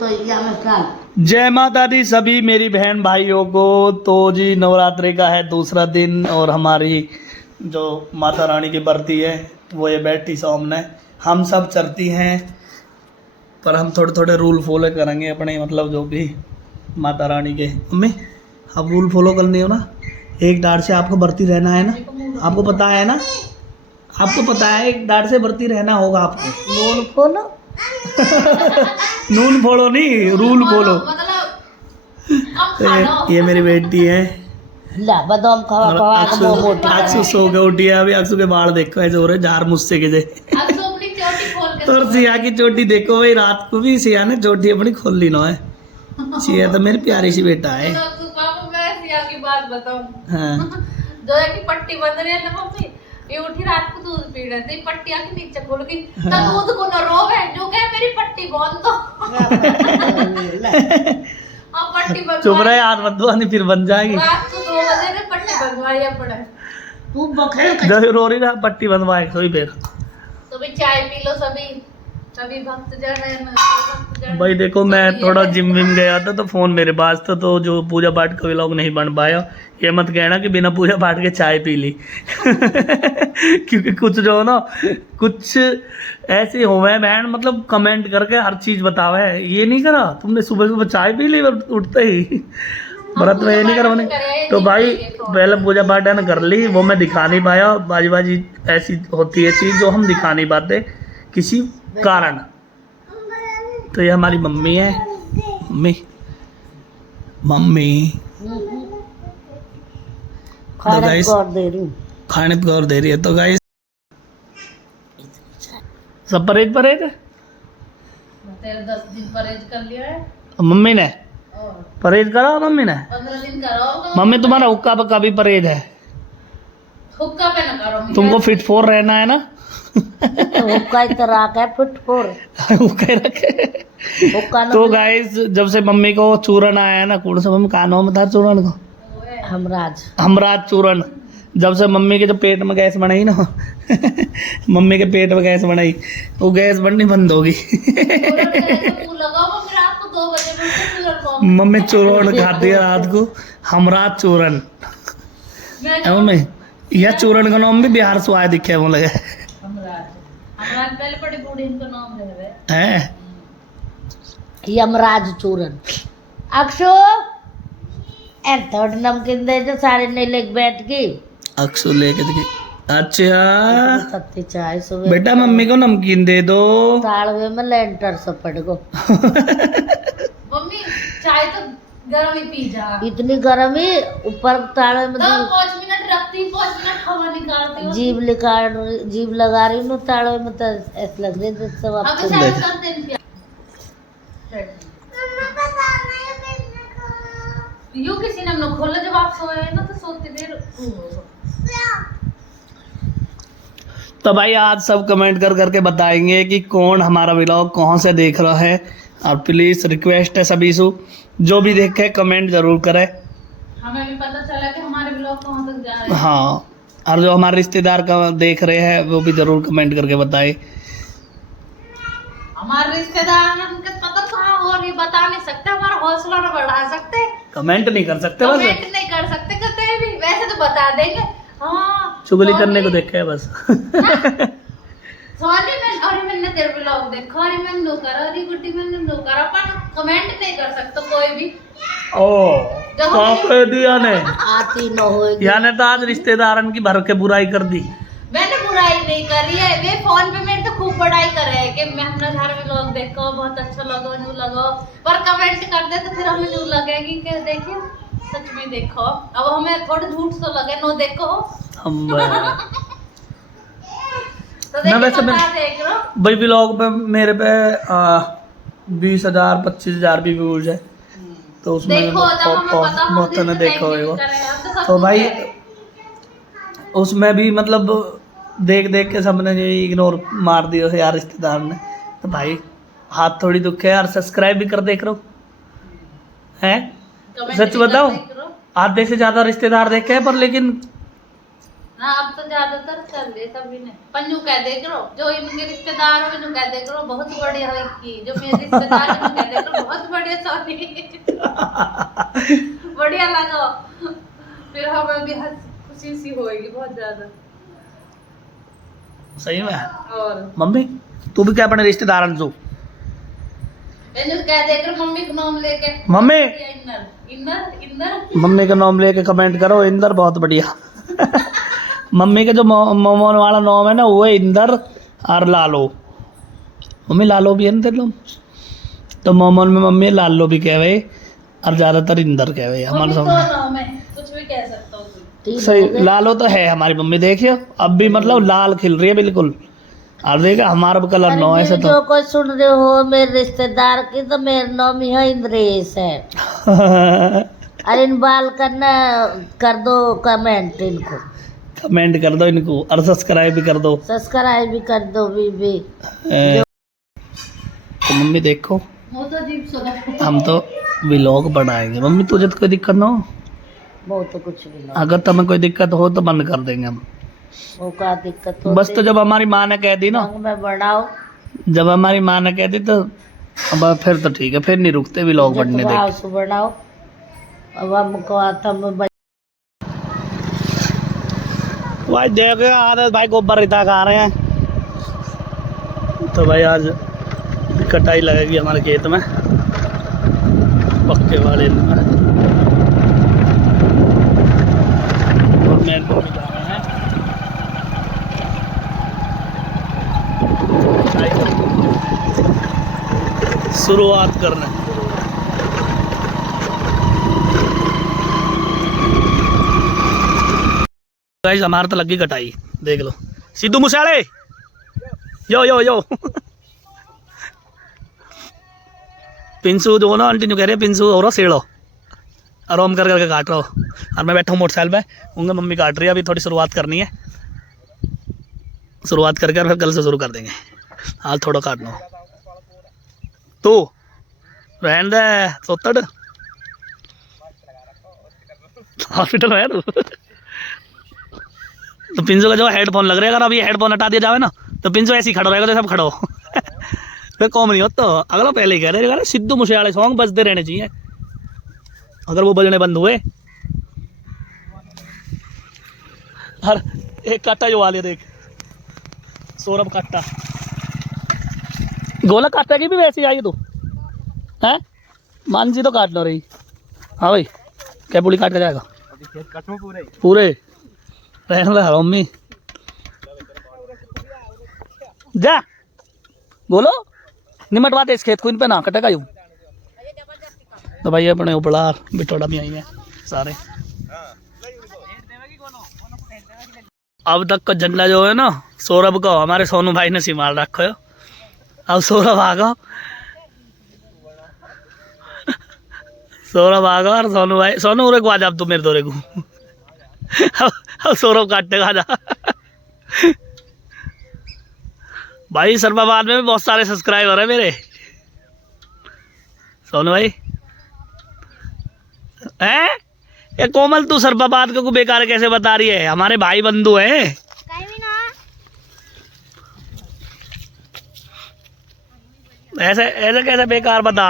जय माता दी सभी मेरी बहन भाइयों को। तो जी नवरात्रि का है दूसरा दिन और हमारी जो माता रानी की बरती है वो ये बैठी सामने। हम सब चलती हैं पर हम थोड़े थोड़े रूल फॉलो करेंगे अपने, मतलब जो भी माता रानी के। मम्मी आप रूल फॉलो करनी हो ना, एक डार से आपको बरती रहना है ना, आपको पता है ना, आपको पता है एक डार से बरती रहना होगा आपको। नून खोलो नून फोड़ो नहीं, रूल फोड़ो। तो ये मेरी बेटी है ला बादाम खावा और खावा के मुंह मोटी अक्सू सो के उठी है अभी। अक्सू के बाल देखो ऐसे हो रहे जार मुझसे के जे। और सिया की चोटी देखो भाई, रात को भी सिया ने चोटी अपनी खोल ली ना है। सिया तो मेरी प्यारी सी बेटा है। मैं सिया की बात बताऊं, हाँ जो है कि पट्टी बंद रही है ना मम्मी, ये उठी रात को दूध पी रहे थे, पट्टी आके नीचे खुल गई तो दूध को न रोवे जो कहे मेरी पट्टी बंद दो। अब पट्टी बंद चुप रहे, हाथ मत धोनी फिर बन जाएगी। रात को 2 बजे ने पट्टी बंदवाई अपने। तू बखे जब रो रही ना पट्टी बनवाए सोई फिर। तो भी चाय पी लो सभी भक्तजन है। भाई देखो मैं थोड़ा जिम विम गया था तो फोन मेरे पास था, तो जो पूजा पाठ का व्लॉग नहीं बन पाया। ये मत कहना कि बिना पूजा पाठ के चाय पी ली। क्योंकि कुछ जो हो ना, कुछ ऐसे हुए बहन, मतलब कमेंट करके हर चीज बतावे। ये नहीं करा तुमने, सुबह सुबह चाय पी ली उठते ही, व्रत में ये नहीं करवाने। तो भाई पहले पूजा पाठ है ना कर ली, वो मैं दिखा नहीं पाया। बाजी बाजी ऐसी होती है चीज जो हम दिखा नहीं पाते किसी कारण। तो ये हमारी मम्मी है, मम्मी मम्मी खाने guys, को और दे रही हूँ। खाने पे और दे रही है। तो गाइस सब परहेज परहेज है। तेरे 10 दिन परहेज कर लिया है मम्मी ने और परहेज करा, मम्मी ने 15 दिन करो। मम्मी तुम्हारा हुक्का पक्का भी परहेज है, हुक्का पे ना करो, तुमको फिट 4 रहना है ना। हुक्का तरह का फिट फोर हुक्का ही रखे। हुक्का तो गाइस जब से मम्मी को चूरन आया है ना, कौन सा मम्मी का नाम था चूरन को, हमराज चूरन। जब से मम्मी के जो पेट में गैस बनाई ना, मम्मी के पेट में गैस बनाई, वो गैस बननी बंद होगी। मम्मी चूरन खाती है रात को, हमराज चूरन। मम्मी यह चूरन का नाम भी बिहार से आया दिखे वो लगे हमराज पहले बड़े बूढ़े इनका नाम रहे हैं। यमराज चूरन। अक्षो एंड थर्ड नमकीन दे जो सारे ने लेके बैठ गई। अक्सू लेके देखी। अच्छा सत्ती चाय सुबह बेटा मम्मी को नमकीन दे दो। ताड़वे में लेंटर सब पड़ गो। मम्मी चाय तो गरम ही पी जा। इतनी गर्म ही ऊपर ताड़वे में 5 मिनट रखती, 5 मिनट हवा निकालती हूँ। जीभ लगा रही हूँ ताड़वे में, तो ऐसे लग रही है सब अभी आपको चाय कर देनी। यू किसी ने हमने खोला जब आप सोए ना, तो सोते देर तो भाई आज सब कमेंट कर करके बताएंगे कि कौन हमारा व्लॉग कहाँ से देख रहा है। और प्लीज रिक्वेस्ट है सभी से, जो भी देखे कमेंट जरूर करे। हमें भी पता चला कि हमारे ब्लॉग कहाँ तक जा रहे हैं। हाँ, और जो हमारे रिश्तेदार का देख रहे हैं वो भी जरूर कमेंट करके बताए। हमारे रिश्तेदार उनके पता कहाँ, और ये बता नहीं सकते, हमारा हौसला न बढ़ा सकते, कमेंट नहीं कर सकते, बस कमेंट नहीं कर सकते कते भी, वैसे तो बता देंगे। हाँ चुगली करने को देखे है बस। सॉरी मैंने तेरे ब्लॉग देखा, अरे मैं नो करा, अरे गुड्डी मैंने नो करा, पर कमेंट नहीं कर सकते कोई भी। ओ दिया ने आती न होगी। यानी तो आज रिश्तेदारन की भर के बुराई कर दी। मैंने बुराई नहीं करी है, वे फोन पे मेरे तो खूब बड़ाई करे है कि मैं अपना घर में लोग देखो बहुत अच्छा लगो नू लगो, पर कमेंट कर दे तो फिर हमें नू लगेगी कि देखिए सच में देखो। अब हमें थोड़ा झूठ तो लगे नो देखो हम तो ना वैसे मैं देख लो भाई व्लॉग पे मेरे पे 20,000 25,000 भी व्यूज है, तो उसमें देखो तो हमें पता हम बहुत ने देखा नहीं होगा। तो भाई उसमें भी मतलब देख देख के सबने इग्नोर मार दिया यार रिश्तेदार ने। तो भाई हाथ थोड़ी दुखे यार, सब्सक्राइब भी कर देख रहे हो हैं। सच बताओ आधे से ज्यादा रिश्तेदार देखे हैं, पर लेकिन ना अब तो ज्यादातर चल रही सभी ने पन्नू कह दे करो जो इनके रिश्तेदार हो इन्हें कह दे करो बहुत बढ़िया है की जो मेरे रिश्तेदार हैं कह दे करो बहुत बढ़िया सॉरी बढ़िया लगा फिर हमें भी खुशी सी होएगी बहुत ज्यादा सही में। और मम्मी तू भी क्या अपने रिश्तेदार जो इन्हें कह दे करो मम्मी का नाम लेके mummy inner inner inner mummy का नाम लेके कमेंट करो इंदर बहुत बढ़िया मम्मी के जो मोमोन वाला नाम है ना वो है इंदर और लालो। मम्मी लालो भी है ना तेरे तो मोमोन में मम्मी लालो भी कहवे और ज्यादातर इंदर कहवे हमारे तो सामने नाम है कुछ भी कह सकता हूँ तू। सही लालो तो है हमारी मम्मी देखियो अब भी मतलब लाल खिल रही है बिल्कुल और देखा हमारा कलर नो ऐसे तो जो कोई सुन रहे हो मेरे रिश्तेदार की तो मेरा नाम ही है इंद्रेश है। अरे इन बाल करना कर दो कमेंट इनको कमेंट कर दो इनको और सब्सक्राइब भी कर दो सब्सक्राइब भी कर दो बीबी। तो मम्मी देखो वो तो अजीब सुना हम तो व्लॉग बनाएंगे मम्मी तुझे तो कोई दिक्कत ना हो वो तो कुछ भी ना अगर तुम्हें कोई दिक्कत हो तो बंद कर देंगे हम वो का दिक्कत हो बस तो जब हमारी माँ ने कह दी ना में बढ़ाओ जब हमारी माँ ने कह दी तो अब फिर तो ठीक है फिर नहीं रुकते व्लॉग बनने देंगे से बढ़ाओ अब हमको आता भाई देखो आदत भाई गोबर रिता खा रहे हैं तो भाई आज कटाई लगेगी हमारे खेत में पक्के वाले में और मेरे को भी जा रहे हैं शुरुआत करने गाइस हमारा तो लगी कटाई देख लो सिद्धू मुसाले यो यो यो पिंसू जो ना आंटी जो कह रहे हैं पिंसू और सेड़ो आराम कर करके काट रहा हो और मैं बैठा हूँ मोटरसाइकिल में उनका मम्मी काट रही है अभी थोड़ी शुरुआत करनी है शुरुआत करके फिर कल से शुरू कर देंगे आज थोड़ा काटना तो रहन दे सोतड़ हॉस्पिटल में तू तो पिंजो का जो हेडफोन लग रहा है अगर अब ये हेडफोन हटा दिया जाए ना तो पिंजो ऐसे ही खड़ा रहेगा तो सब खड़ो फिर कॉम नहीं होता अगला पहले ही कह रहे सिद्धू मूसेवाले सॉन्ग बजते रहने चाहिए अगर वो बजने बंद हुए हर एक काटा जो वाले देख सौरभ काटा गोला काटा की भी वैसे ही आई तू है मानसी तो काट लो रही हाँ भाई क्या पूरी काट के जाएगा पूरे मम्मी जा बोलो निमट बात है इस खेत को इन पे ना कटेगा यूं तो भाई अपने उपड़ा बिटोड़ा भी आई हैं सारे अब तक का झंडा जो है ना सौरभ का हमारे सोनू भाई ने संभाल रखो है अब सौरभ आगा और सोनू भाई सोनू उरे को आ जा अब तू मेरे दौरे को अब सौरभ काटेगा जा भाई सरबाबाद में भी बहुत सारे सब्सक्राइबर है मेरे सोनू भाई हैं ये कोमल तू सरबाबाद को बेकार कैसे बता रही है हमारे भाई बंधु हैं ऐसे ऐसे कैसे बेकार बता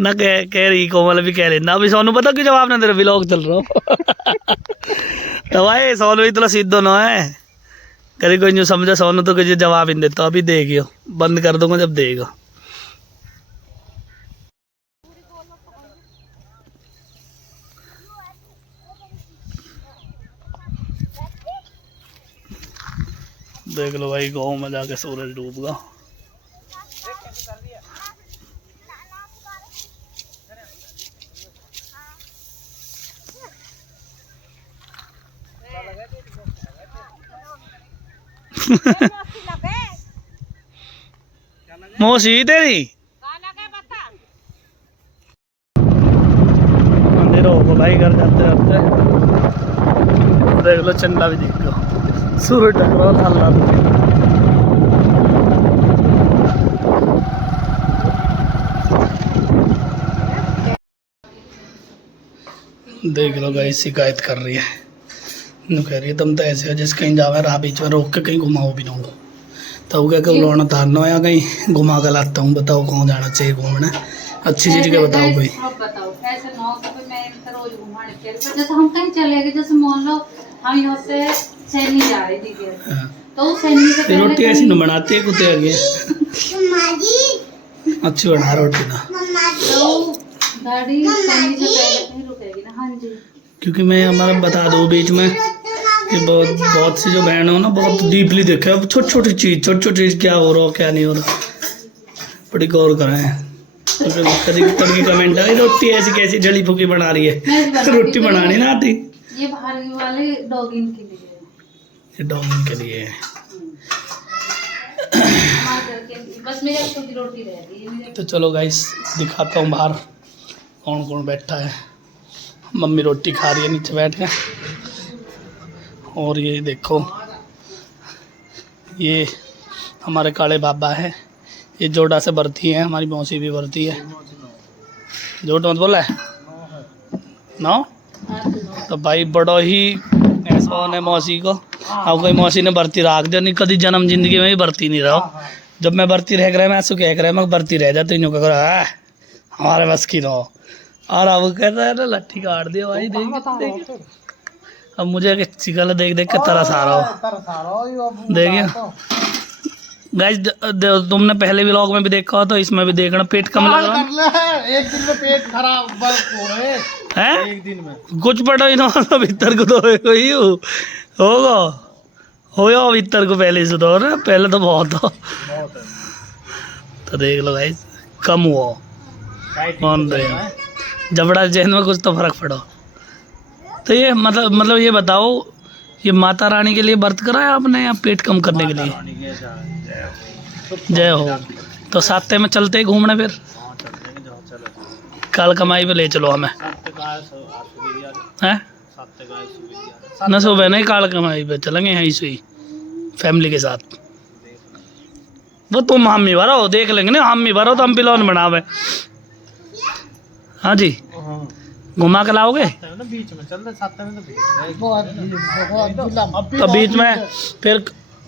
ना कह रही कोमल भी कह लेना अभी सोनू पता क्यों जवाब ना तेरे व्लॉग चल रहा हो तो भाई सोनू इतना सीधो ना है कभी कोई नहीं समझा सोनू तो कुछ जवाब ही नहीं देता अभी देखियो बंद कर दूंगा जब देगा देख लो भाई गाँव में जाके सूरज डूबगा मौसी तेरी अंधेरा होगा भाई घर जाते जाते देख लो चंदा भी दिख गया सूरज टकरा था देख लो गाइस, शिकायत कर रही है। नु कह रही है तुम तो ऐसे हो जैसे कहीं जावे राह बीच में रोक के कहीं घुमाओ भी ना हो। तो क्या कब लौना तारना या कहीं घुमा कर लाता हूँ, बताओ कहाँ जाना चाहिए घूमने, अच्छी चीज का बताओ कोई। अब बताओ ऐसे ना कि मैं तो रोज घुमाने के लिए, पर जैसे हम कहीं चले गए, जैसे मान लो हम यहाँ से सैनी जा रहे थे, हाँ। तो सैनी से फिर रोटी ऐसी न बनाती है कुत्ते आगे। अच्छी बना रोटी ना, तो गाड़ी सैनी से पहले कहीं रुकेगी ना। हाँ जी, क्योंकि मैं हमारा बता दूँ बीच में कि बहुत सी जो बहन हो ना, बहुत डीपली देखे अब छोटी छोटी चीज़ क्या हो रहा हो क्या नहीं हो रहा, बड़ी गौर करें। तो फिर कभी कभी कमेंट है रोटी ऐसी कैसी जली फूकी बना रही है, रोटी बनानी ना आती। ये बाहर वाले डॉगिन के लिए है। ये डॉगिन के लिए है। हमारे घर के बस मेरे खुद की रोटी रह गई है मेरे। तो चलो गाइस दिखाता हूँ बाहर कौन कौन बैठा है। मम्मी रोटी खा रही है नीचे बैठ के, और ये देखो ये हमारे काले बाबा है, ये जोड़ा से बरती है, हमारी मौसी भी बरती है। झूठ मत बोला है ना। तो भाई बड़ो ही ऐसा होने मौसी को, अब कोई मौसी ने बरती रख दिया नहीं, कभी जन्म जिंदगी में भी बरती नहीं रहो। जब मैं बरती रह रहा मैं ऐसा कह रहा मैं बरती रह जाती हूँ, कह हमारे बस की रहो। और अब कहता है ना लट्ठी काट दिया भाई, देख अब मुझे चिकल देख देख के तरस आ रहा हो। देखिए गाइस, तुमने पहले व्लॉग में भी देखा हो तो इसमें भी देखना, पेट कम लग रहा है। एक दिन में पेट खराब हो रहे हैं, एक दिन में कुछ पढ़ो ही ना भीतर को तो होगा हो भीतर को पहले से तो ना, पहले तो बहुत हो। तो देख लो गाइस कम हुआ कौन रहे जबड़ा जैन में कुछ तो फर्क पड़ो। तो ये मतलब ये बताओ, ये माता रानी के लिए व्रत कराया आपने या पेट कम करने के लिए? जय हो। तो साथे में चलते ही घूमने फिर कल कमाई पे ले चलो हमें, हैं न सुबह नहीं काल कमाई पे चलेंगे यहीं से ही फैमिली के साथ। वो तुम हमी भरो देख लेंगे ना, हमी भरो तो हम पिलौन बनावे। हाँ जी घुमा के लाओगे बीच में चल रहे साथ में तो बीच में फिर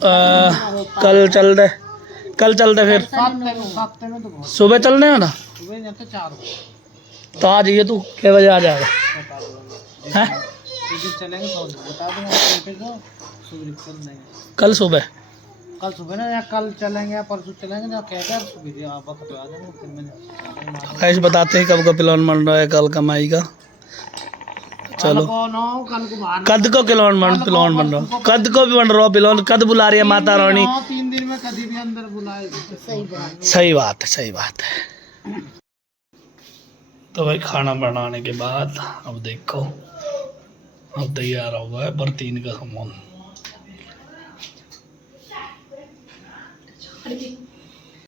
कल चल दे फिर सुबह चलने हो ना। तो आ जाइए तू कितने बजे आ जाएगा हैं? चलेंगे बता दूंगा कल सुबह ना, या कल चलेंगे या परसों चलेंगे, या कहकर सुबह वक्त आ जाएंगे। फिर मैंने गाइस बताते हैं कब का प्लान बन रहा है कल कमाई का। चलो कल को बाहर कद को प्लान बन रहा है, कद को भी बन रहा प्लान, कद बुला रही है माता रानी। 3 दिन में कभी भी अंदर बुलाए। सही बात है। तो भाई खाना बनाने के बाद अब देखो अब तैयार हुआ है बर्तीन का सामान।